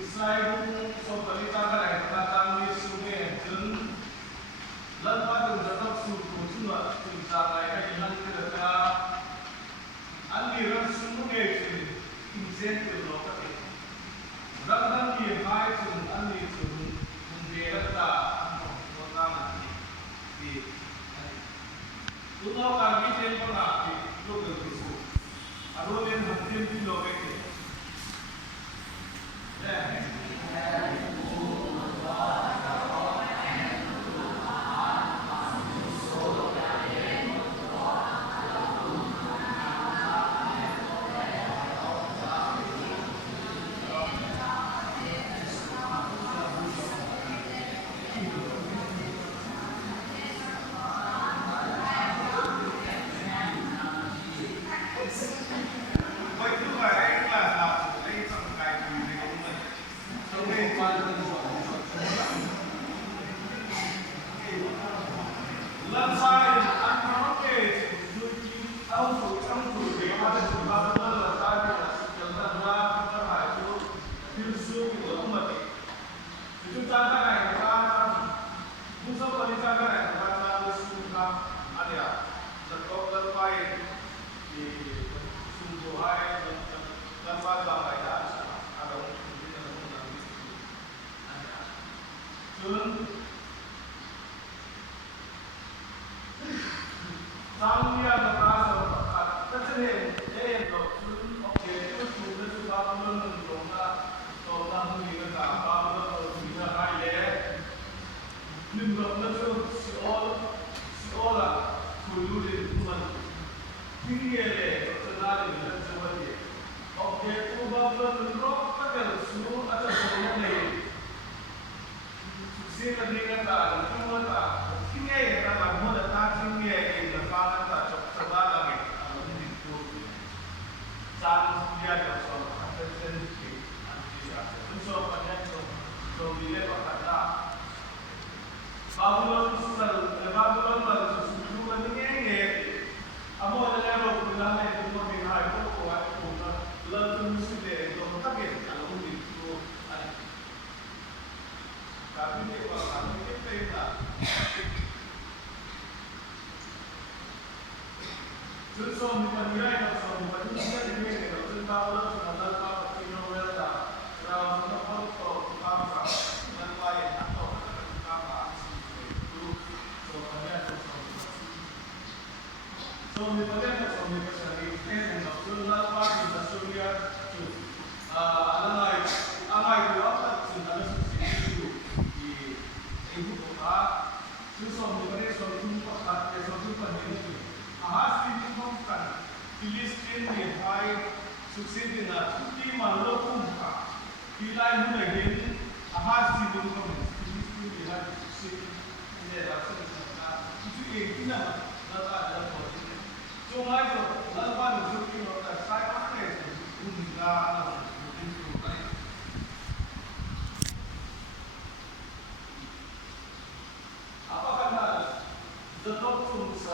Isai so balita ka lai tatang ni sunge jun lalpa dun jatak su kuchuna tunta lai ka ilang kira anni ran sunge jun inzen ke lokate ran ni hai jun anni jun mundelata anno kotana di tuno ka bi ten ko na ki lo ke su aro len hatin bi lo ke the doctrines